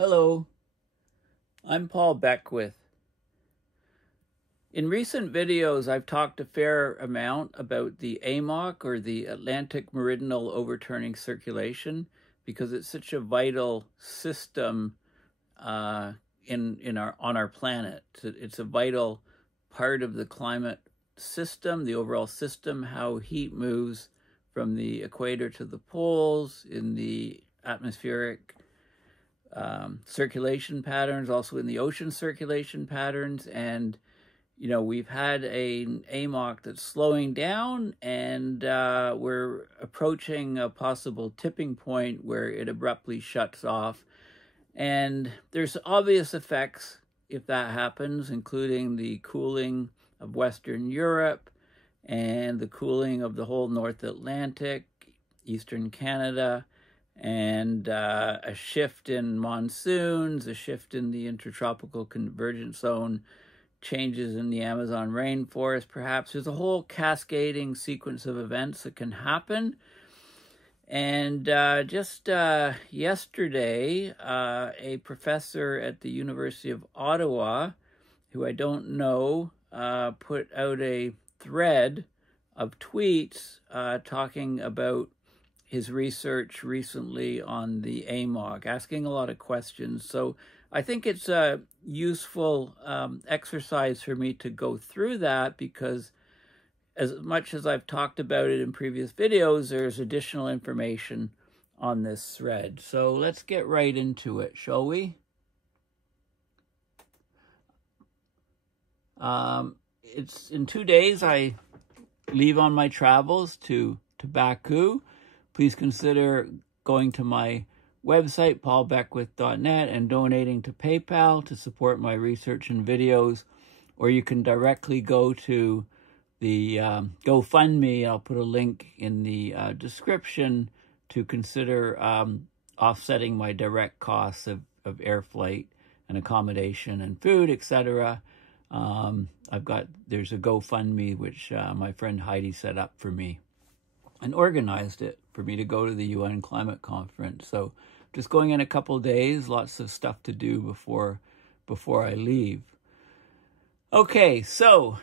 Hello, I'm Paul Beckwith. In recent videos, I've talked a fair amount about the AMOC, or the Atlantic Meridional Overturning Circulation, because it's such a vital system on our planet. It's a vital part of the climate system, the overall system, how heat moves from the equator to the poles in the atmospheric circulation patterns, also in the ocean circulation patterns. And you know, we've had an AMOC that's slowing down, and we're approaching a possible tipping point where it abruptly shuts off. And there's obvious effects if that happens, including the cooling of Western Europe and the cooling of the whole North Atlantic, Eastern Canada, and a shift in monsoons, a shift in the intertropical convergence zone, changes in the Amazon rainforest, perhaps. There's a whole cascading sequence of events that can happen. And just yesterday, a professor at the University of Ottawa, who I don't know, put out a thread of tweets talking about his research recently on the AMOC, asking a lot of questions. So I think it's a useful exercise for me to go through that, because as much as I've talked about it in previous videos, there's additional information on this thread. So let's get right into it, shall we? It's in 2 days I leave on my travels to Baku. Please consider going to my website, paulbeckwith.net, and donating to PayPal to support my research and videos. Or you can directly go to the GoFundMe. I'll put a link in the description to consider offsetting my direct costs of air flight and accommodation and food, etc. There's a GoFundMe which my friend Heidi set up for me and organized it for me to go to the UN climate conference. So just going in a couple of days, lots of stuff to do before I leave. Okay, so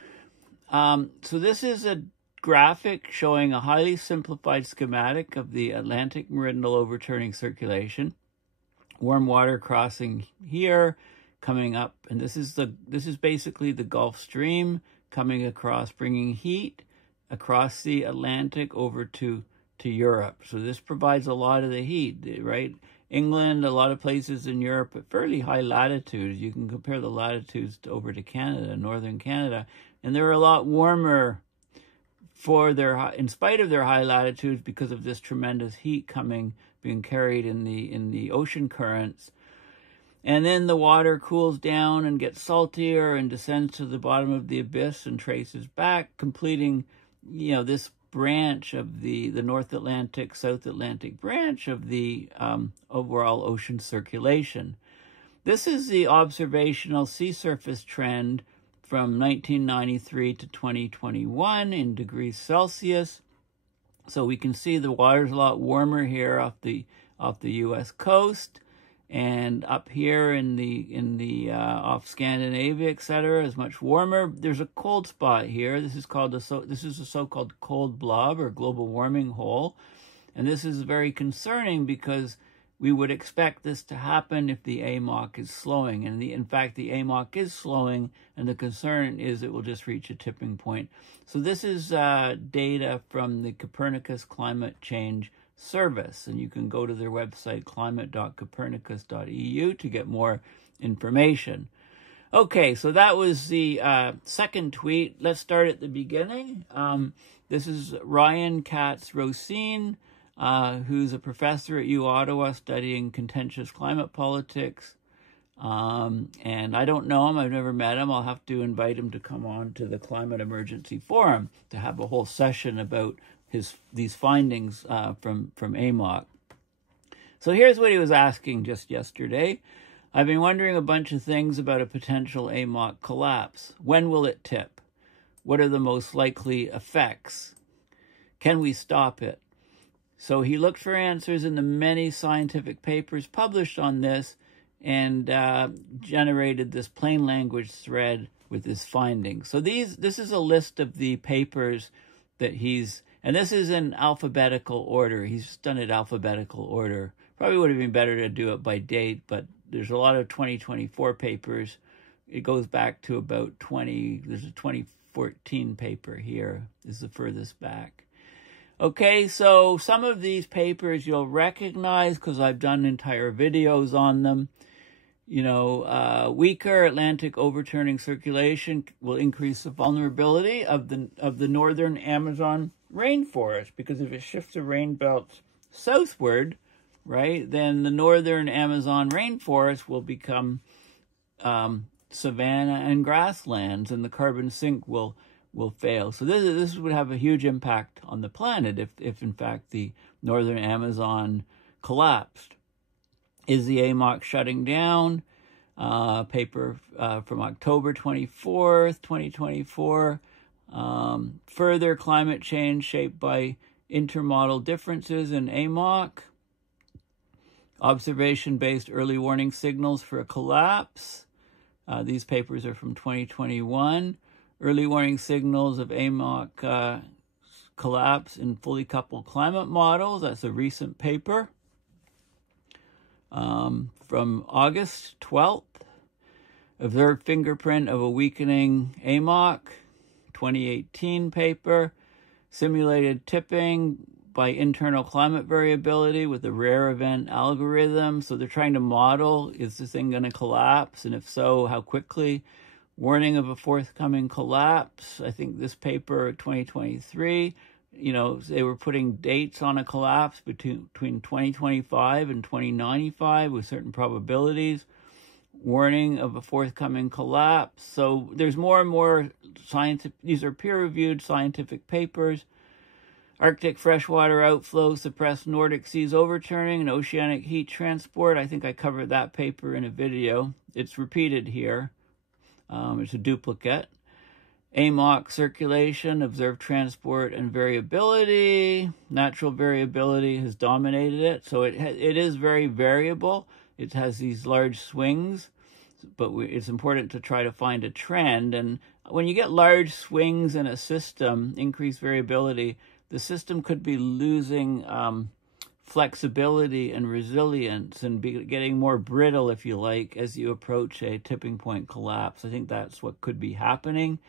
this is a graphic showing a highly simplified schematic of the Atlantic Meridional Overturning Circulation. Warm water crossing here, coming up, and this is basically the Gulf Stream coming across, bringing heat across the Atlantic over to Europe. So this provides a lot of the heat, right? England, a lot of places in Europe at fairly high latitudes. You can compare the latitudes over to Canada, northern Canada, and they're a lot warmer in spite of their high latitudes, because of this tremendous heat being carried in the ocean currents. And then the water cools down and gets saltier and descends to the bottom of the abyss and traces back, completing, this branch of the North Atlantic, South Atlantic branch of the overall ocean circulation. This is the observational sea surface trend from 1993 to 2021 in degrees Celsius. So we can see the water's a lot warmer here off the U.S. coast, and up here in the off Scandinavia, etc., is much warmer. There's a cold spot here. This is a so-called cold blob, or global warming hole, and this is very concerning because we would expect this to happen if the AMOC is slowing, and in fact the AMOC is slowing, and the concern is it will just reach a tipping point. So this is data from the Copernicus Climate Change Service, and you can go to their website, climate.copernicus.eu, to get more information. Okay, so that was the second tweet. Let's start at the beginning. This is Ryan Katz-Rosene, who's a professor at U Ottawa studying contentious climate politics. And I don't know him. I've never met him. I'll have to invite him to come on to the Climate Emergency Forum to have a whole session about these findings from AMOC. So here's what he was asking just yesterday. I've been wondering a bunch of things about a potential AMOC collapse. When will it tip? What are the most likely effects? Can we stop it? So he looked for answers in the many scientific papers published on this, and generated this plain language thread with his findings. So this is a list of the papers that he's, and this is in alphabetical order. He's done it alphabetical order. Probably would have been better to do it by date, but there's a lot of 2024 papers. It goes back to about there's a 2014 paper here, is the furthest back. Okay, so some of these papers you'll recognize because I've done entire videos on them. You know, weaker Atlantic overturning circulation will increase the vulnerability of the northern Amazon rainforest, because if it shifts the rain belts southward, right, then the northern Amazon rainforest will become savanna and grasslands, and the carbon sink will fail. So this would have a huge impact on the planet if in fact the northern Amazon collapsed. Is the AMOC shutting down? Paper from October 24th, 2024. Further climate change shaped by intermodal differences in AMOC. Observation-based early warning signals for a collapse. These papers are from 2021. Early warning signals of AMOC collapse in fully coupled climate models. That's a recent paper. From August 12th, observed fingerprint of a weakening AMOC, 2018 paper, simulated tipping by internal climate variability with a rare event algorithm. So they're trying to model, is this thing going to collapse? And if so, how quickly? Warning of a forthcoming collapse. I think this paper, 2023, you know, they were putting dates on a collapse between 2025 and 2095 with certain probabilities. Warning of a forthcoming collapse. So there's more and more these are peer-reviewed scientific papers. Arctic freshwater outflow suppress Nordic seas overturning and oceanic heat transport. I think I covered that paper in a video. It's repeated here. It's a duplicate. AMOC circulation, observed transport and variability. Natural variability has dominated it. So it is very variable. It has these large swings, but it's important to try to find a trend. And when you get large swings in a system, increased variability, the system could be losing flexibility and resilience and be getting more brittle, if you like, as you approach a tipping point collapse. I think that's what could be happening.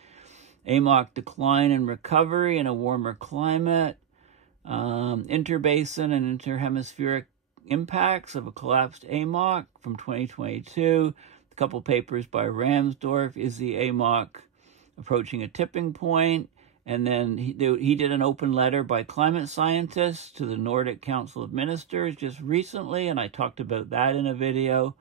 AMOC decline and recovery in a warmer climate. Interbasin and interhemispheric impacts of a collapsed AMOC from 2022. A couple papers by Ramsdorf. Is the AMOC approaching a tipping point? And then he did an open letter by climate scientists to the Nordic Council of Ministers just recently, and I talked about that in a video.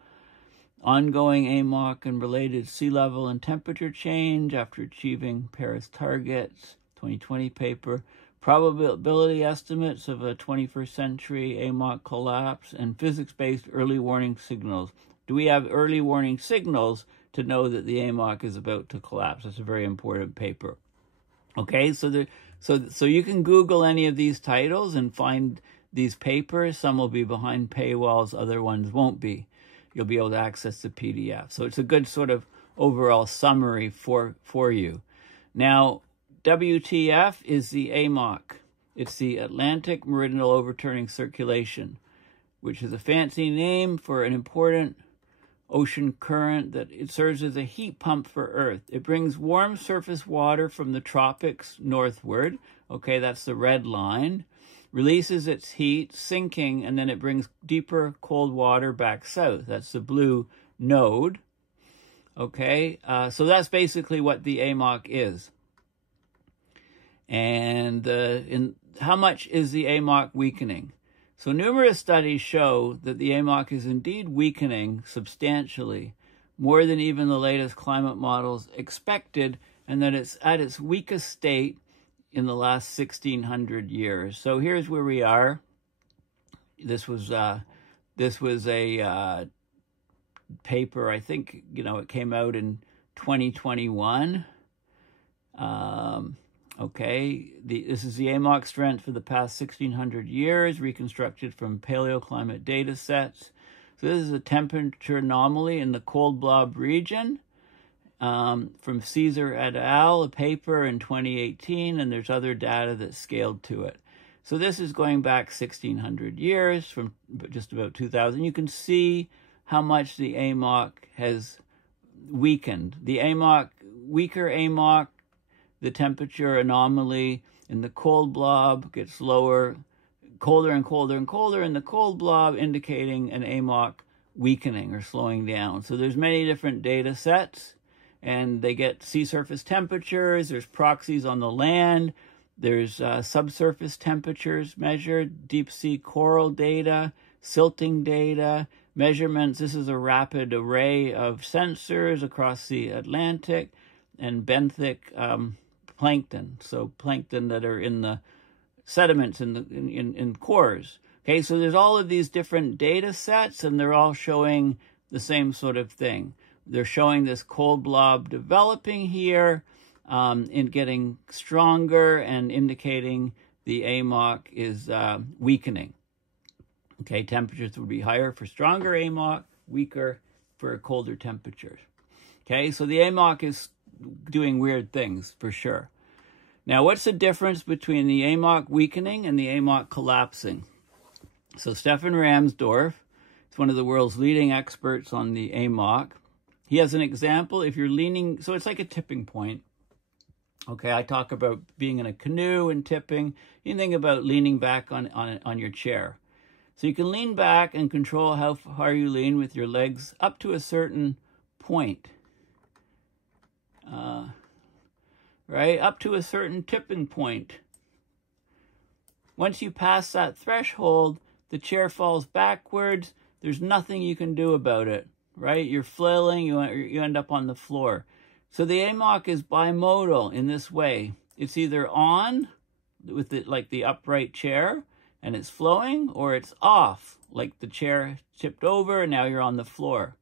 Ongoing AMOC and related sea level and temperature change after achieving Paris targets, 2020 paper. Probability estimates of a 21st century AMOC collapse and physics-based early warning signals. Do we have early warning signals to know that the AMOC is about to collapse? That's a very important paper. Okay, so you can Google any of these titles and find these papers. Some will be behind paywalls, other ones won't be. You'll be able to access the PDF. So it's a good sort of overall summary for you. Now, WTF is the AMOC. It's the Atlantic Meridional Overturning Circulation, which is a fancy name for an important ocean current that it serves as a heat pump for Earth. It brings warm surface water from the tropics northward. Okay, that's the red line. Releases its heat, sinking, and then it brings deeper cold water back south. That's the blue node. Okay, so that's basically what the AMOC is. And how much is the AMOC weakening? So numerous studies show that the AMOC is indeed weakening substantially, more than even the latest climate models expected, and that it's at its weakest state in the last 1,600 years. So here's where we are. This was a paper, I think, it came out in 2021. Okay, this is the AMOC strength for the past 1,600 years, reconstructed from paleoclimate data sets. So this is a temperature anomaly in the cold blob region from Caesar et al., a paper in 2018, and there's other data that's scaled to it. So this is going back 1,600 years from just about 2,000. You can see how much the AMOC has weakened. The AMOC, weaker AMOC, the temperature anomaly in the cold blob gets lower, colder and colder and colder in the cold blob, indicating an AMOC weakening or slowing down. So there's many different data sets, and they get sea surface temperatures, there's proxies on the land, there's subsurface temperatures measured, deep sea coral data, silting data, measurements. This is a rapid array of sensors across the Atlantic, and benthic plankton, so plankton that are in the sediments in cores. Okay, so there's all of these different data sets, and they're all showing the same sort of thing. They're showing this cold blob developing here, and getting stronger, and indicating the AMOC is weakening. Okay, temperatures would be higher for stronger AMOC, weaker for colder temperatures. Okay, so the AMOC is doing weird things for sure. Now, what's the difference between the AMOC weakening and the AMOC collapsing? So Stefan Ramsdorf is one of the world's leading experts on the AMOC. He has an example. If you're leaning, so it's like a tipping point. Okay, I talk about being in a canoe and tipping. You can think about leaning back on your chair. So you can lean back and control how far you lean with your legs up to a certain point. Right, up to a certain tipping point. Once you pass that threshold, the chair falls backwards. There's nothing you can do about it, right? You're flailing, you end up on the floor. So the AMOC is bimodal in this way. It's either on, with it like the upright chair, and it's flowing, or it's off, like the chair tipped over, and now you're on the floor.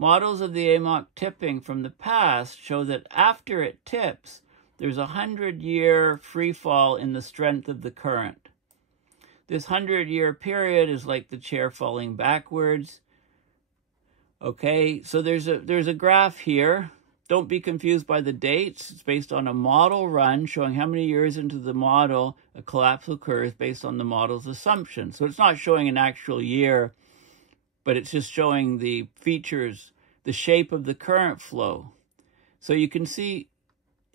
Models of the AMOC tipping from the past show that after it tips, there's a 100-year free fall in the strength of the current. This 100-year period is like the chair falling backwards. Okay, so there's a graph here. Don't be confused by the dates. It's based on a model run showing how many years into the model a collapse occurs based on the model's assumption. So it's not showing an actual year, but it's just showing the features, the shape of the current flow. So you can see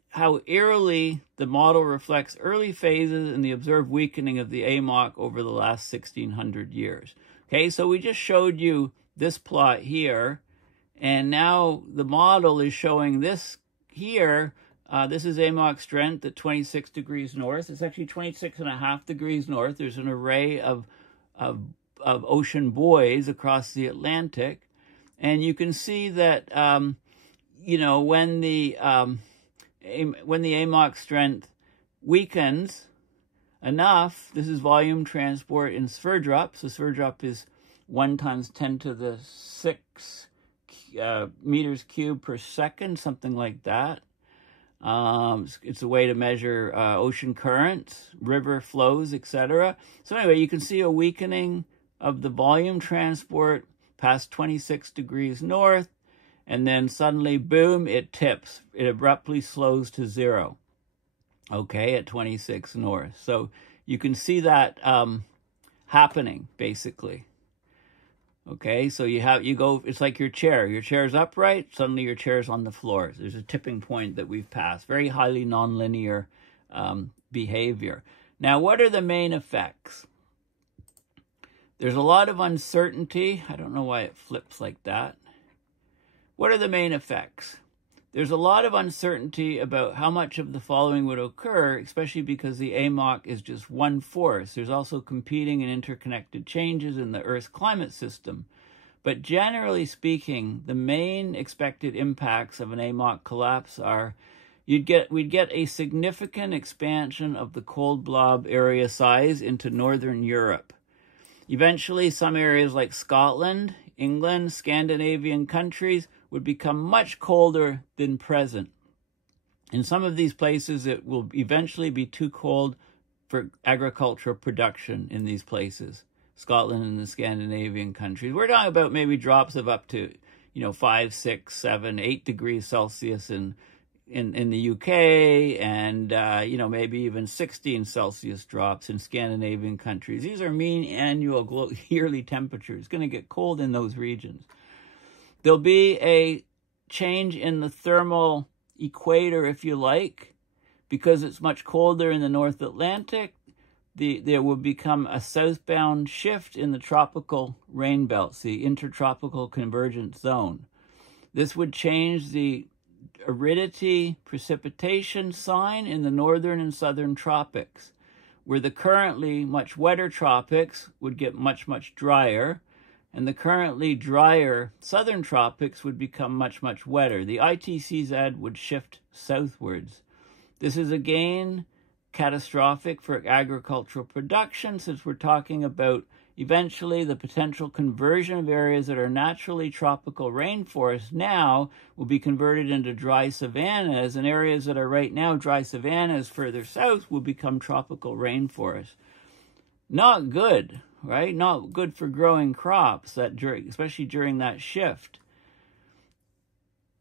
how eerily the model reflects early phases in the observed weakening of the AMOC over the last 1,600 years. Okay, so we just showed you this plot here, and now the model is showing this here. This is AMOC strength at 26 degrees north. It's actually 26.5 degrees north. There's an array of ocean buoys across the Atlantic. And you can see that, you know, when the AMOC strength weakens enough, this is volume transport in Sverdrup. So Sverdrup is 1 × 10⁶ meters cubed per second, something like that. It's a way to measure ocean currents, river flows, etc. So anyway, you can see a weakening of the volume transport past 26 degrees north, and then suddenly, boom, it tips. It abruptly slows to 0, okay, at 26 north. So you can see that happening, basically. Okay, so you go, it's like your chair. Your chair's upright, suddenly your chair's on the floor. There's a tipping point that we've passed. Very highly nonlinear behavior. Now, what are the main effects? There's a lot of uncertainty. I don't know why it flips like that. What are the main effects? There's a lot of uncertainty about how much of the following would occur, especially because the AMOC is just one force. There's also competing and interconnected changes in the Earth's climate system. But generally speaking, the main expected impacts of an AMOC collapse are we'd get a significant expansion of the cold blob area size into northern Europe. Eventually, some areas like Scotland, England, Scandinavian countries would become much colder than present. In some of these places, it will eventually be too cold for agricultural production in these places. Scotland and the Scandinavian countries. We're talking about maybe drops of up to, 5, 6, 7, 8 degrees Celsius in the UK, and maybe even 16 Celsius drops in Scandinavian countries. These are mean annual yearly temperatures. It's going to get cold in those regions. There'll be a change in the thermal equator, if you like, because it's much colder in the North Atlantic. There will become a southbound shift in the tropical rain belts, the intertropical convergence zone. This would change the aridity precipitation sign in the northern and southern tropics, where the currently much wetter tropics would get much, much drier, and the currently drier southern tropics would become much, much wetter. The ITCZ would shift southwards. This is again catastrophic for agricultural production, since we're talking about eventually the potential conversion of areas that are naturally tropical rainforests now will be converted into dry savannas, and areas that are right now dry savannas further south will become tropical rainforests. Not good, right? Not good for growing crops, especially during that shift.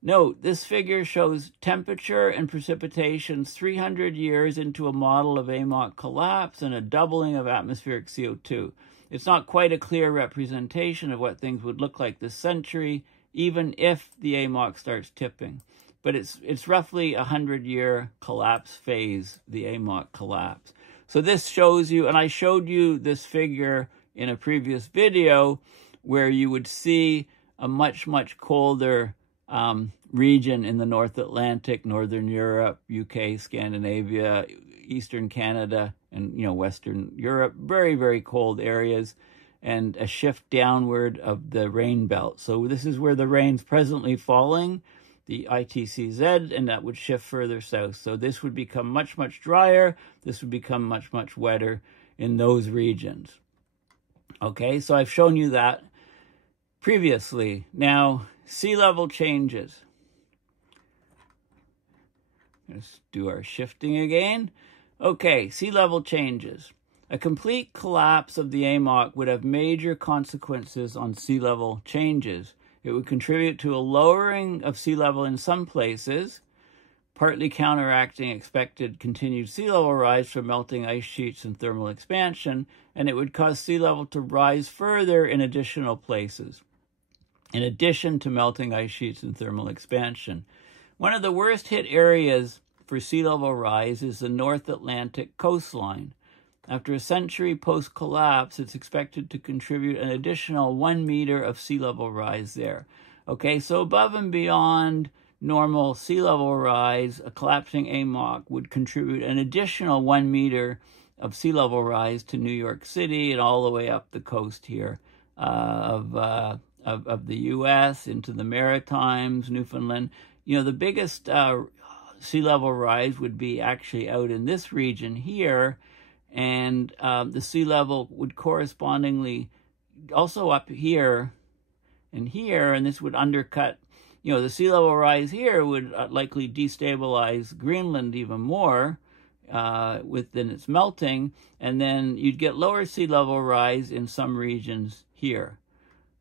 Note, this figure shows temperature and precipitation 300 years into a model of AMOC collapse and a doubling of atmospheric CO2. It's not quite a clear representation of what things would look like this century, even if the AMOC starts tipping. But it's roughly a 100-year collapse phase, the AMOC collapse. So this shows you, and I showed you this figure in a previous video, where you would see a much, much colder region in the North Atlantic, Northern Europe, UK, Scandinavia, Eastern Canada, and Western Europe, very, very cold areas, and a shift downward of the rain belt. So this is where the rain's presently falling, the ITCZ, and that would shift further south. So this would become much, much drier. This would become much, much wetter in those regions. Okay, so I've shown you that previously. Now, sea level changes. Let's do our shifting again. Okay, sea level changes. A complete collapse of the AMOC would have major consequences on sea level changes. It would contribute to a lowering of sea level in some places, partly counteracting expected continued sea level rise from melting ice sheets and thermal expansion, and it would cause sea level to rise further in additional places, in addition to melting ice sheets and thermal expansion. One of the worst hit areas for sea level rise is the North Atlantic coastline. After a century post-collapse, it's expected to contribute an additional 1 meter of sea level rise there. Okay, so above and beyond normal sea level rise, a collapsing AMOC would contribute an additional 1 meter of sea level rise to New York City and all the way up the coast here of the U.S. into the Maritimes, Newfoundland. The biggest sea level rise would be actually out in this region here, and the sea level would correspondingly also up here, and this would undercut, the sea level rise here would likely destabilize Greenland even more within its melting, and then you'd get lower sea level rise in some regions here.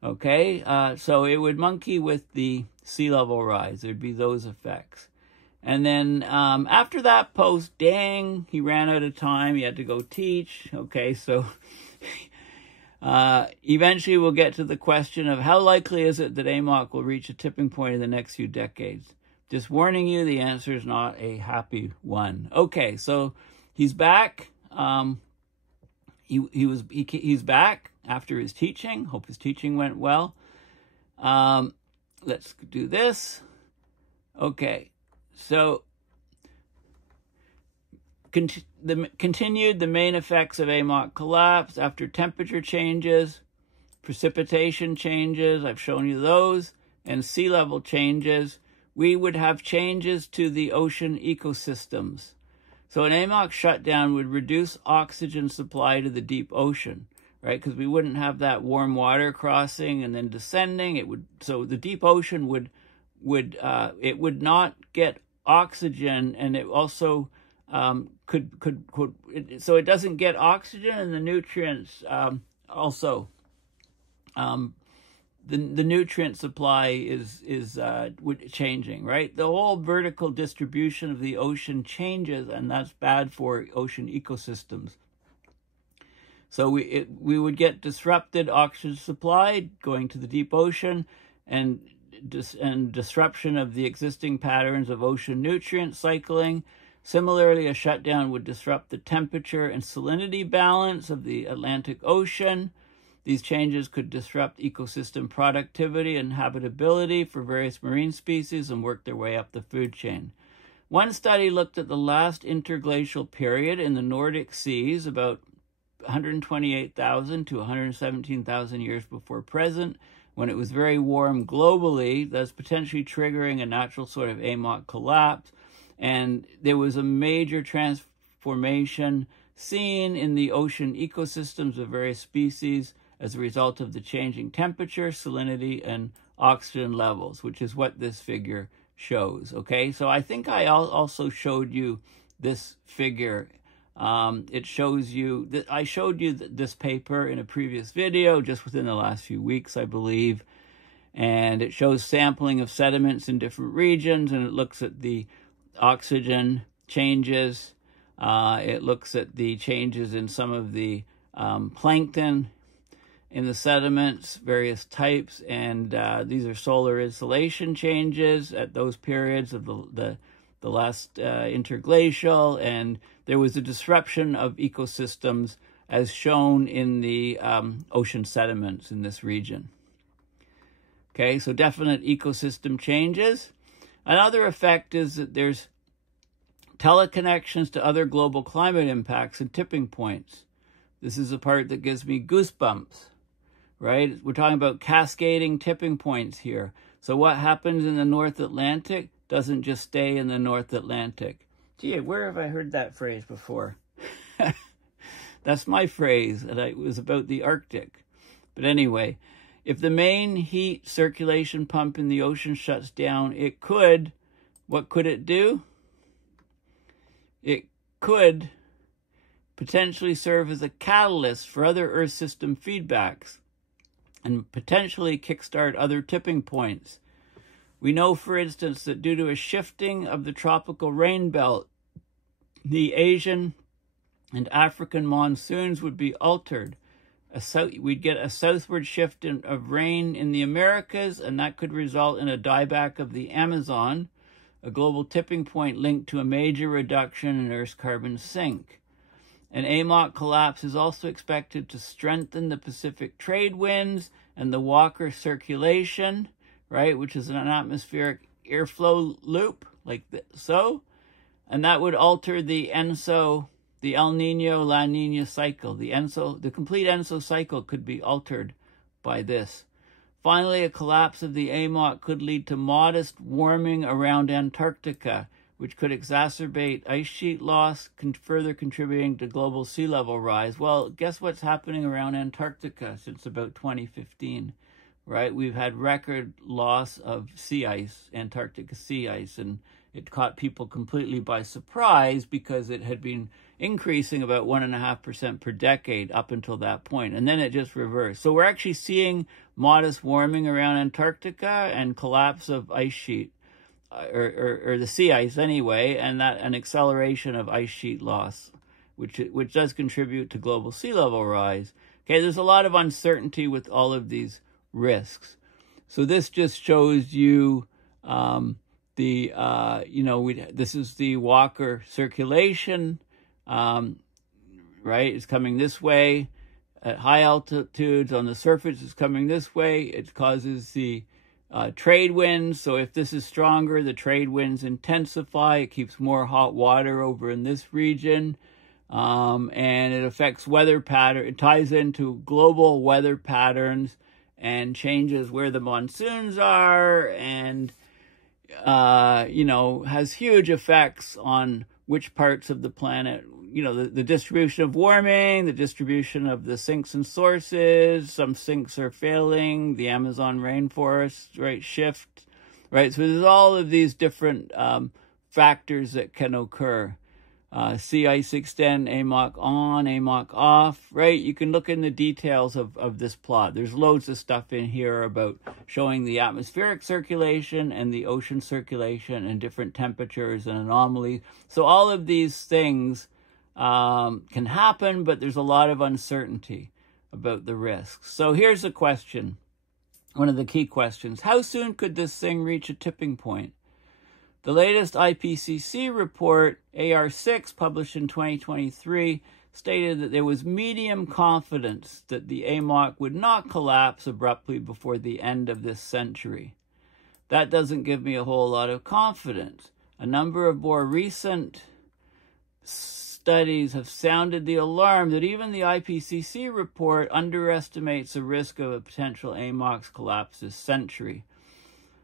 Okay, so it would monkey with the sea level rise. There'd be those effects. And then after that post, dang, he ran out of time. He had to go teach. Okay, so eventually we'll get to the question of how likely is it that AMOC will reach a tipping point in the next few decades? Just warning you, the answer is not a happy one. Okay, so he's back. He's back after his teaching. Hope his teaching went well. Let's do this. Okay. So, continued the main effects of AMOC collapse after temperature changes, precipitation changes, I've shown you those, and sea level changes. We would have changes to the ocean ecosystems. So an AMOC shutdown would reduce oxygen supply to the deep ocean, right? Because we wouldn't have that warm water crossing and then descending. So the deep ocean would not get oxygen, and it also so it doesn't get oxygen and the nutrients also, the nutrient supply is changing, right? The whole vertical distribution of the ocean changes, and that's bad for ocean ecosystems. So we would get disrupted oxygen supply going to the deep ocean, and disruption of the existing patterns of ocean nutrient cycling. Similarly, a shutdown would disrupt the temperature and salinity balance of the Atlantic Ocean. These changes could disrupt ecosystem productivity and habitability for various marine species and work their way up the food chain. One study looked at the last interglacial period in the Nordic seas, about 128,000 to 117,000 years before present, when it was very warm globally, thus potentially triggering a natural sort of AMOC collapse. And there was a major transformation seen in the ocean ecosystems of various species as a result of the changing temperature, salinity, and oxygen levels, which is what this figure shows. Okay, so I think I also showed you this figure. It shows you that I showed you this paper in a previous video just within the last few weeks, I believe. And it shows sampling of sediments in different regions, and it looks at the oxygen changes. It looks at the changes in some of the plankton in the sediments, various types, and these are solar insolation changes at those periods of the last interglacial, and there was a disruption of ecosystems as shown in the ocean sediments in this region. Okay, so definite ecosystem changes. Another effect is that there's teleconnections to other global climate impacts and tipping points. This is the part that gives me goosebumps, right? We're talking about cascading tipping points here. So what happens in the North Atlantic doesn't just stay in the North Atlantic. Gee, where have I heard that phrase before? That's my phrase, and it was about the Arctic. But anyway, if the main heat circulation pump in the ocean shuts down, it could, what could it do? It could potentially serve as a catalyst for other Earth system feedbacks and potentially kickstart other tipping points. We know, for instance, that due to a shifting of the tropical rain belt, the Asian and African monsoons would be altered. We'd get a southward shift of rain in the Americas, and that could result in a dieback of the Amazon, a global tipping point linked to a major reduction in Earth's carbon sink. An AMOC collapse is also expected to strengthen the Pacific trade winds and the Walker circulation, right, which is an atmospheric airflow loop, like so. And that would alter the ENSO, the El Nino, La Nina cycle. The complete ENSO cycle could be altered by this. Finally, a collapse of the AMOC could lead to modest warming around Antarctica, which could exacerbate ice sheet loss, further contributing to global sea level rise. Well, guess what's happening around Antarctica since about 2015, right? We've had record loss of sea ice, Antarctica sea ice, and it caught people completely by surprise because it had been increasing about 1.5% per decade up until that point, and then it just reversed. So we're actually seeing modest warming around Antarctica and collapse of ice sheet, or the sea ice anyway, and that an acceleration of ice sheet loss, which does contribute to global sea level rise. Okay, there's a lot of uncertainty with all of these risks. So this just shows you this is the Walker circulation, right? It's coming this way. At high altitudes on the surface, it's coming this way. It causes the trade winds. So if this is stronger, the trade winds intensify. It keeps more hot water over in this region. And it affects weather pattern. It ties into global weather patterns and changes where the monsoons are, and has huge effects on which parts of the planet, the distribution of warming, the distribution of the sinks and sources. Some sinks are failing, the Amazon rainforest, right, shift, right? So there's all of these different factors that can occur. sea ice extent, AMOC on, AMOC off, right? You can look in the details of this plot. There's loads of stuff in here about showing the atmospheric circulation and the ocean circulation and different temperatures and anomalies. So all of these things can happen, but there's a lot of uncertainty about the risks. So here's a question, one of the key questions. How soon could this thing reach a tipping point? The latest IPCC report, AR6, published in 2023, stated that there was medium confidence that the AMOC would not collapse abruptly before the end of this century. That doesn't give me a whole lot of confidence. A number of more recent studies have sounded the alarm that even the IPCC report underestimates the risk of a potential AMOC collapse this century.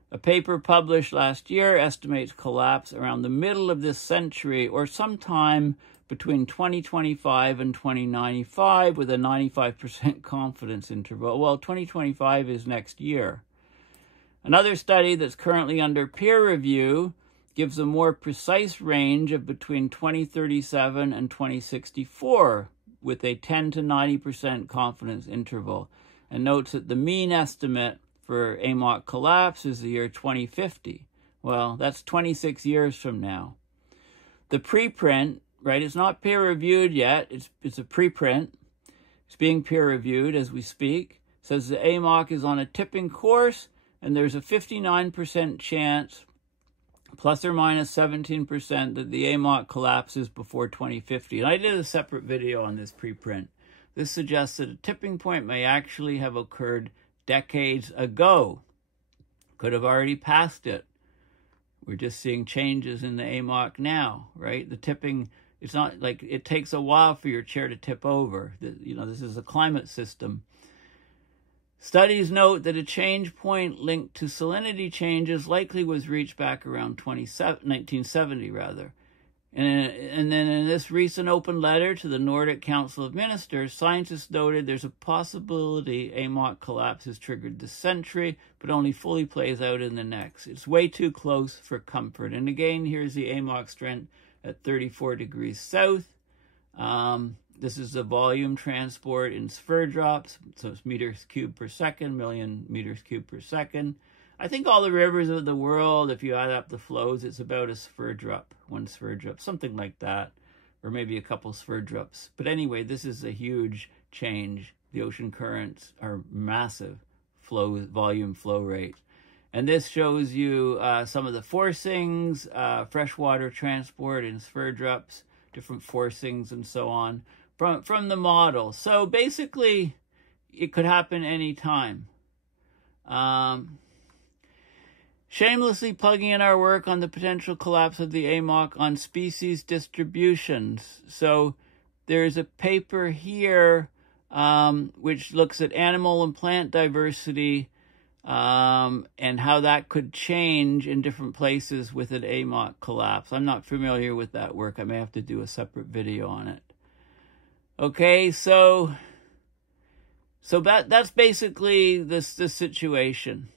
A paper published last year estimates collapse around the middle of this century or sometime between 2025 and 2095 with a 95% confidence interval. Well, 2025 is next year. Another study that's currently under peer review gives a more precise range of between 2037 and 2064 with a 10 to 90% confidence interval, and notes that the mean estimate for AMOC collapse is the year 2050. Well, that's 26 years from now. The preprint, right, it's not peer-reviewed yet. It's a preprint. It's being peer-reviewed as we speak. It says the AMOC is on a tipping course, and there's a 59% chance, plus or minus 17%, that the AMOC collapses before 2050. And I did a separate video on this preprint. This suggests that a tipping point may actually have occurred decades ago. Could have already passed it. We're just seeing changes in the AMOC now, right? The tipping, it's not like it takes a while for your chair to tip over. This is a climate system. Studies note that a change point linked to salinity changes likely was reached back around 1970, rather. And then in this recent open letter to the Nordic Council of Ministers, scientists noted there's a possibility AMOC collapse is triggered this century, but only fully plays out in the next. It's way too close for comfort. And again, here's the AMOC strength at 34 degrees south. This is the volume transport in sphere drops, so it's meters cubed per second, million meters cubed per second. I think all the rivers of the world, if you add up the flows, it's about a sphere drop, one sphere drop, something like that, or maybe a couple sphere drops. But anyway, this is a huge change. The ocean currents are massive volume flow rate. And this shows you some of the forcings, freshwater transport in sphere drops, different forcings and so on from the model. So basically, it could happen anytime. Shamelessly plugging in our work on the potential collapse of the AMOC on species distributions. So there's a paper here which looks at animal and plant diversity and how that could change in different places with an AMOC collapse. I'm not familiar with that work. I may have to do a separate video on it. Okay, so that's basically the situation.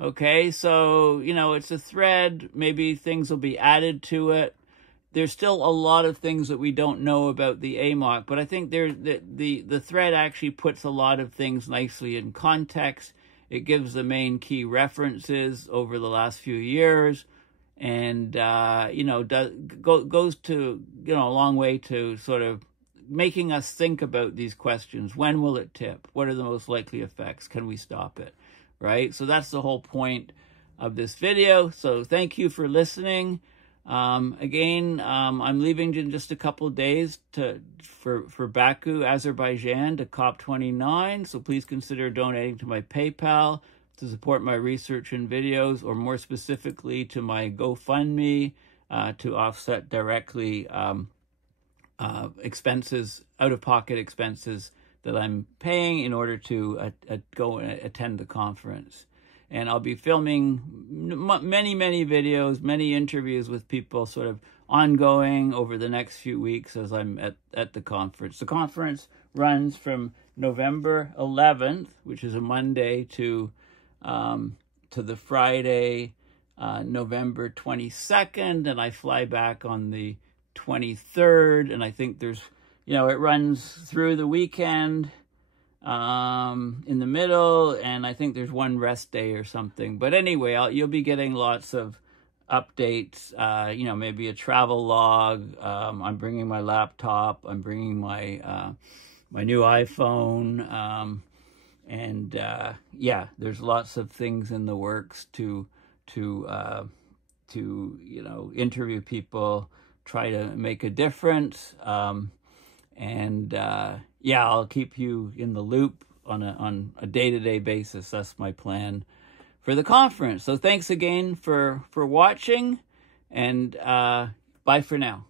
Okay, so, it's a thread. Maybe things will be added to it. There's still a lot of things that we don't know about the AMOC, but I think the thread actually puts a lot of things nicely in context. It gives the main key references over the last few years, and, goes to, a long way to sort of making us think about these questions. When will it tip? What are the most likely effects? Can we stop it? Right? So that's the whole point of this video. So thank you for listening. Again, I'm leaving in just a couple of days for Baku, Azerbaijan, to COP29. So please consider donating to my PayPal to support my research and videos, or more specifically to my GoFundMe to offset directly expenses, out-of-pocket expenses that I'm paying in order to go and attend the conference. And I'll be filming many videos, many interviews with people sort of ongoing over the next few weeks as I'm at the conference. The conference runs from November 11th, which is a Monday, to the Friday, November 22nd, and I fly back on the 23rd, and I think there's, you know, it runs through the weekend in the middle, and I think there's one rest day or something. But anyway, you'll be getting lots of updates, you know, maybe a travel log. I'm bringing my laptop. I'm bringing my my new iPhone. And yeah, there's lots of things in the works to you know, interview people, try to make a difference. And yeah, I'll keep you in the loop on a day-to-day basis. That's my plan for the conference. So thanks again for watching, and bye for now.